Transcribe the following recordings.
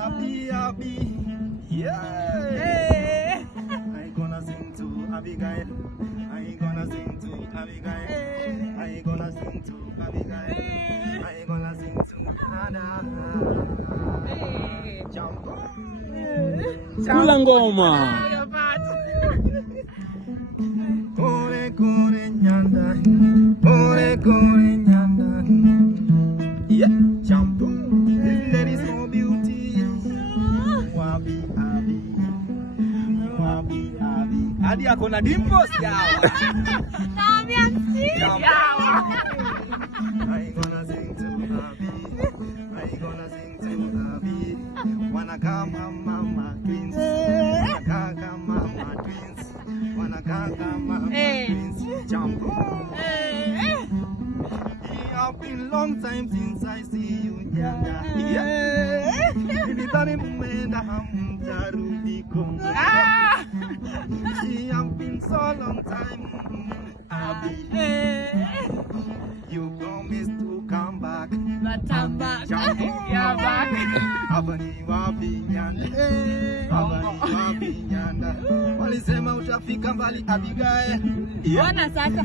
Abi, yeah. I gonna sing to Abigail. I gonna sing to Abigail. I gonna sing to Abigail. I gonna sing to Hannah. Kula ngoma. Kore kore nyanda. Kore kore nyanda. Yeah, jump. There is no beauty. Wabi abi. Wabi abi. Hadi akona dimples yawa. Naambia msi. Yawa. I gonna sing to Abi. I gonna sing to Abi. Wanna come mama twins. Wanna come mama twins. Wanna come mama twins. Jump. It's been long time since I see you, nyanda. Yeah. Nilidhani mumeenda hamtarudi Kongo. She have been so long time, Abi. You promised to come back. But I'm back. You're back. Abani wapi nyanda. Abani wapi nyanda. Walisema utafika mbali Abigail. Ona sasa.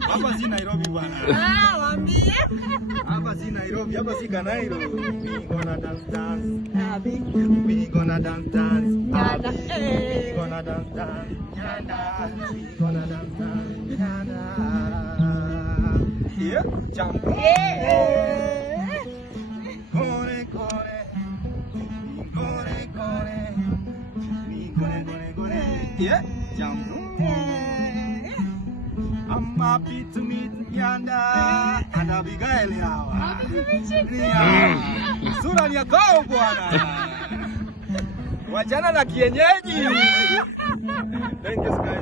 Hapa si Nairobi bwana. Waambie. Hapa si Nairobi, hapa si Kanairo. We gonna dance. Abi. We gonna dance. Nyanda. We gonna dance. Nyanda. We gonna dance. Nyanda. Yeah, jump. Kore kore. Kore kore. Kore kore kore. Yeah, jump. I'm happy to meet Nyanda and Abigail hawa. Sura ni ya kwao bwana. Wajana na kienyeji. Thank you, Sky.